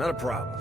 Not a problem.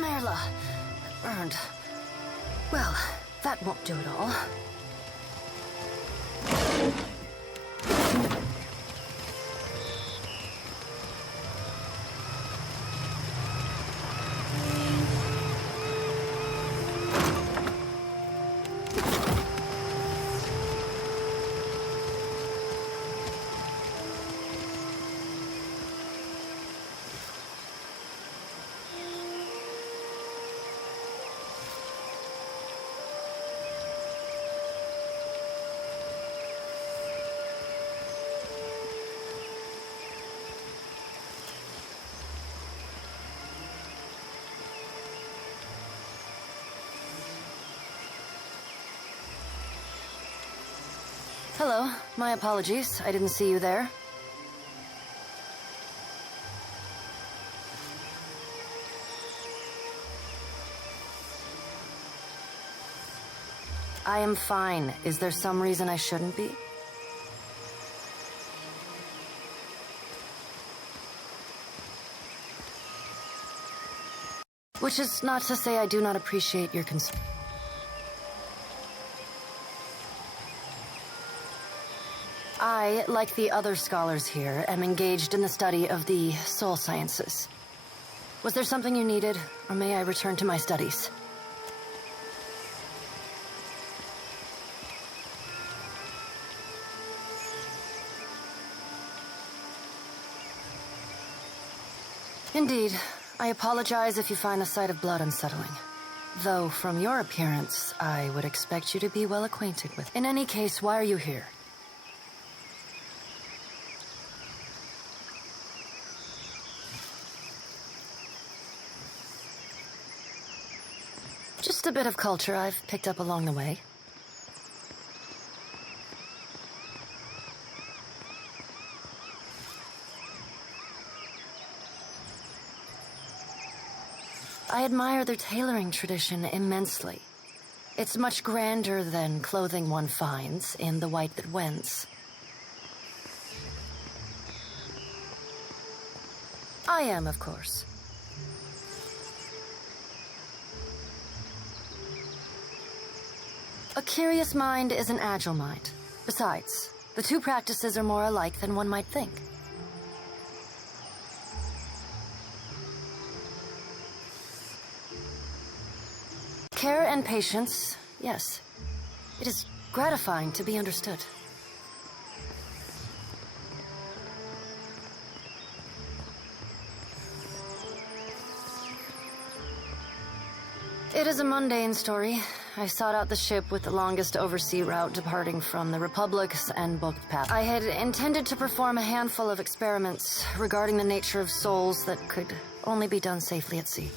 Merla. Burned. Well, that won't do it all. Hello. My apologies. I didn't see you there. I am fine. Is there some reason I shouldn't be? Which is not to say I do not appreciate your concern. I, like the other scholars here, am engaged in the study of the soul sciences. Was there something you needed, or may I return to my studies? Indeed. I apologize if you find the sight of blood unsettling. Though, from your appearance, I would expect you to be well acquainted with. In any case, why are you here? Just a bit of culture I've picked up along the way. I admire their tailoring tradition immensely. It's much grander than clothing one finds in the white that wends. I am, of course. A curious mind is an agile mind. Besides, the two practices are more alike than one might think. Care and patience, yes. It is gratifying to be understood. It is a mundane story. I sought out the ship with the longest oversea route departing from the Republics and booked path. I had intended to perform a handful of experiments regarding the nature of souls that could only be done safely at sea.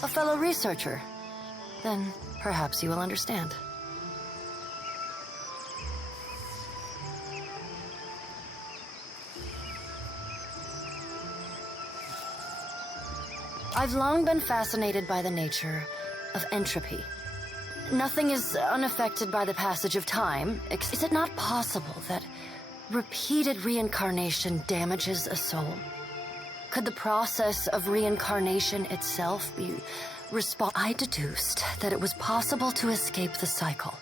A fellow researcher. Then perhaps you will understand. I've long been fascinated by the nature of entropy. Nothing is unaffected by the passage of time. Is it not possible that repeated reincarnation damages a soul? Could the process of reincarnation itself be I deduced that it was possible to escape the cycle,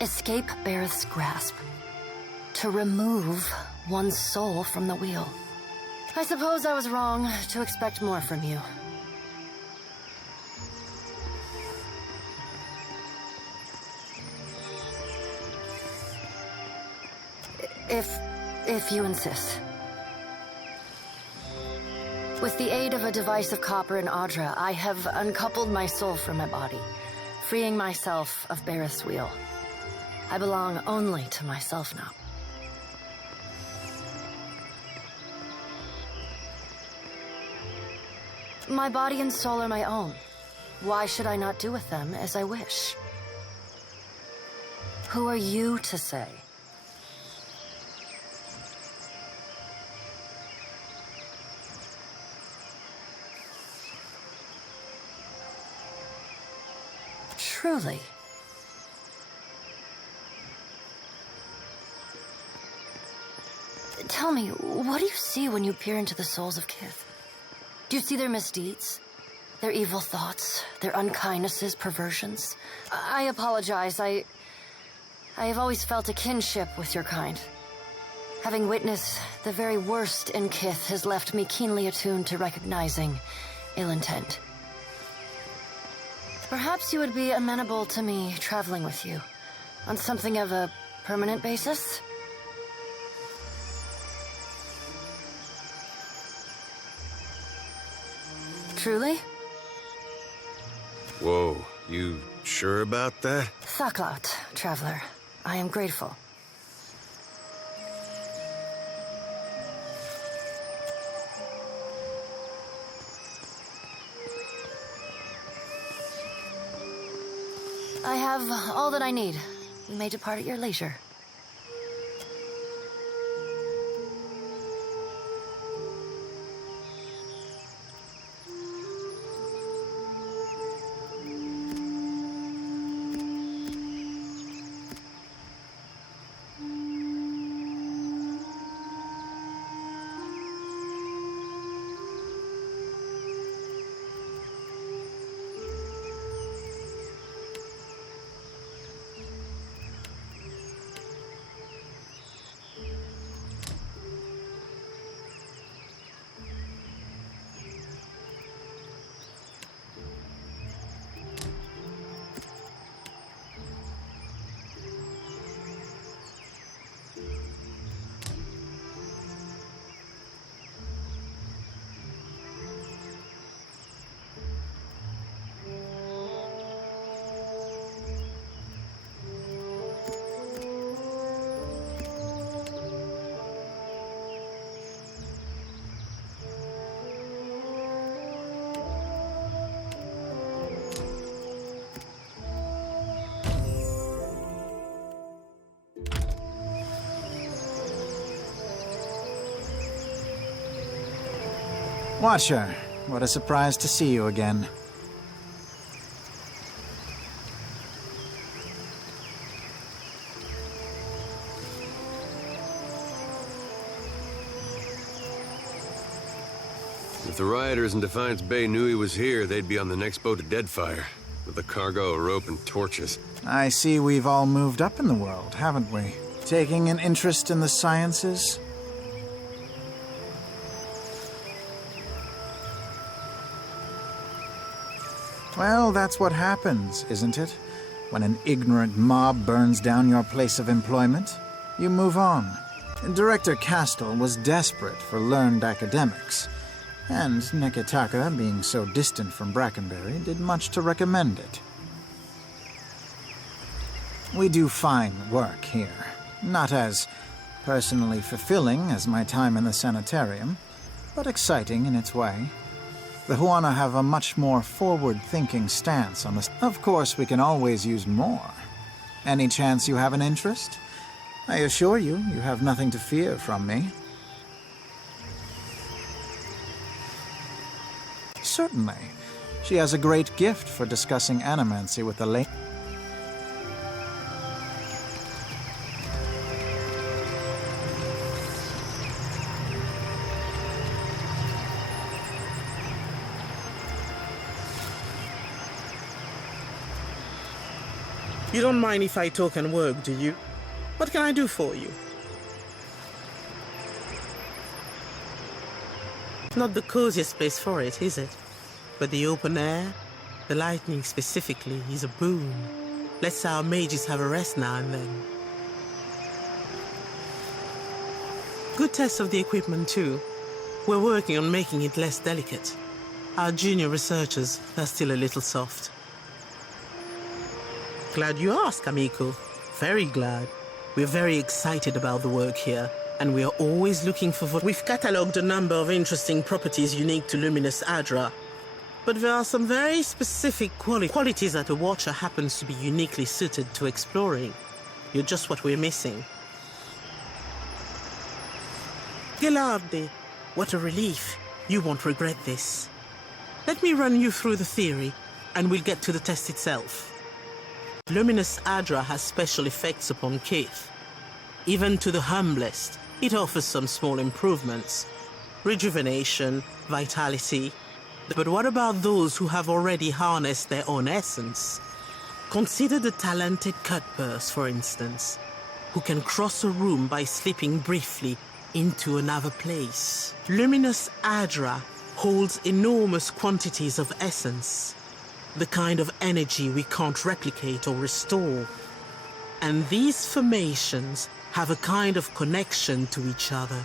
escape Bareth's grasp, to remove one's soul from the wheel. I suppose I was wrong to expect more from you. If you insist. With the aid of a device of copper and Audra, I have uncoupled my soul from my body, freeing myself of Bareth's wheel. I belong only to myself now. My body and soul are my own. Why should I not do with them as I wish? Who are you to say? Truly. Tell me, what do you see when you peer into the souls of Kith? Do you see their misdeeds? Their evil thoughts? Their unkindnesses, perversions? I apologize, I have always felt a kinship with your kind. Having witnessed the very worst in Kith has left me keenly attuned to recognizing ill intent. Perhaps you would be amenable to me traveling with you, on something of a permanent basis? Truly? Whoa, you sure about that? Thaklaut, traveler. I am grateful. I have all that I need. You may depart at your leisure. Watcher, what a surprise to see you again. If the rioters in Defiance Bay knew he was here, they'd be on the next boat to Deadfire, with a cargo, a rope, and torches. I see we've all moved up in the world, haven't we? Taking an interest in the sciences? Well, that's what happens, isn't it? When an ignorant mob burns down your place of employment, you move on. Director Castell was desperate for learned academics, and Neketaka, being so distant from Brackenbury, did much to recommend it. We do fine work here, not as personally fulfilling as my time in the sanitarium, but exciting in its way. The Huana have a much more forward-thinking stance on this. Of course, we can always use more. Any chance you have an interest? I assure you, you have nothing to fear from me. certainly. She has a great gift for discussing animancy with the late. You don't mind if I talk and work, do you? What can I do for you? Not the coziest place for it, is it? But the open air, the lightning specifically, is a boon. Lets our mages have a rest now and then. Good test of the equipment too. We're working on making it less delicate. Our junior researchers are still a little soft. Glad you asked, amico. Very glad. We're very excited about the work here, and we are always looking for... We've catalogued a number of interesting properties unique to Luminous Adra, but there are some very specific qualities that a Watcher happens to be uniquely suited to exploring. You're just what we're missing. Gelardi, what a relief. You won't regret this. Let me run you through the theory, and we'll get to the test itself. Luminous Adra has special effects upon Kith. Even to the humblest, it offers some small improvements. Rejuvenation, vitality. But what about those who have already harnessed their own essence? Consider the talented Cutpurse, for instance, who can cross a room by slipping briefly into another place. Luminous Adra holds enormous quantities of essence, the kind of energy we can't replicate or restore. And these formations have a kind of connection to each other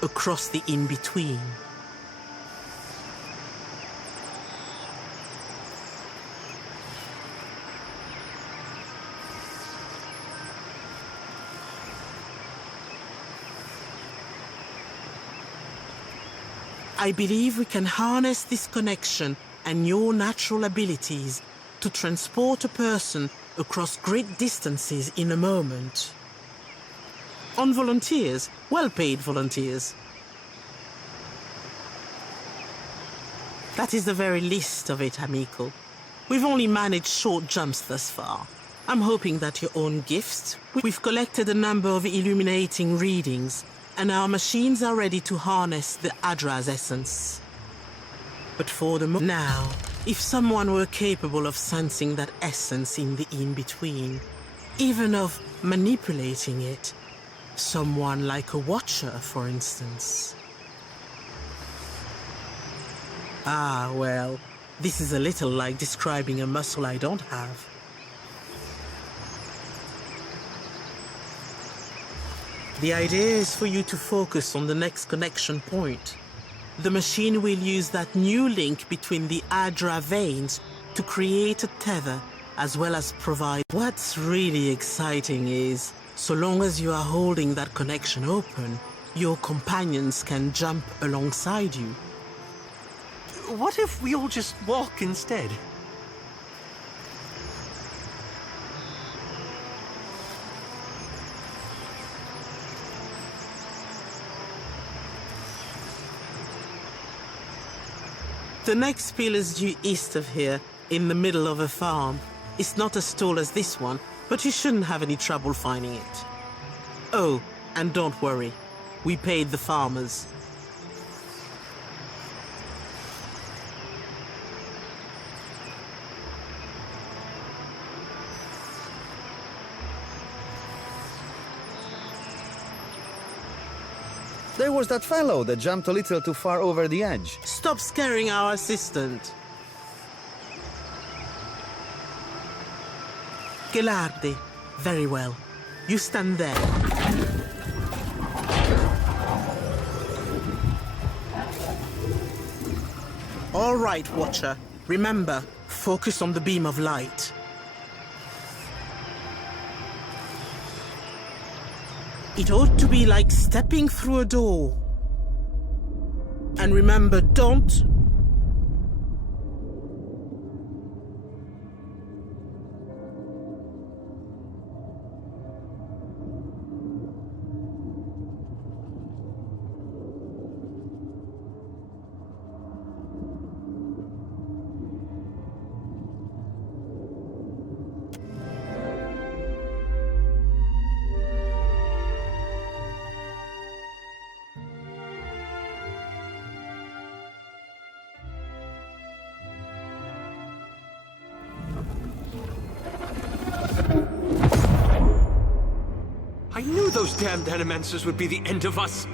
across the in-between. I believe we can harness this connection and your natural abilities to transport a person across great distances in a moment. On volunteers, well-paid volunteers. That is the very least of it, amico. We've only managed short jumps thus far. I'm hoping that your own gifts... We've collected a number of illuminating readings, and our machines are ready to harness the Adra's essence. But for the moment now, if someone were capable of sensing that essence in the in-between, even of manipulating it, someone like a Watcher, for instance. Ah, well, this is a little like describing a muscle I don't have. The idea is for you to focus on the next connection point. The machine will use that new link between the Adra veins to create a tether, as well as provide... What's really exciting is, so long as you are holding that connection open, your companions can jump alongside you. What if we all just walk instead? The next pill is due east of here, in the middle of a farm. It's not as tall as this one, but you shouldn't have any trouble finding it. Oh, and don't worry. We paid the farmers. There was that fellow that jumped a little too far over the edge. Stop scaring our assistant. Gelardi. Very well. You stand there. All right, Watcher. Remember, focus on the beam of light. It ought to be like stepping through a door. And remember, don't... I knew those damned Animancers would be the end of us!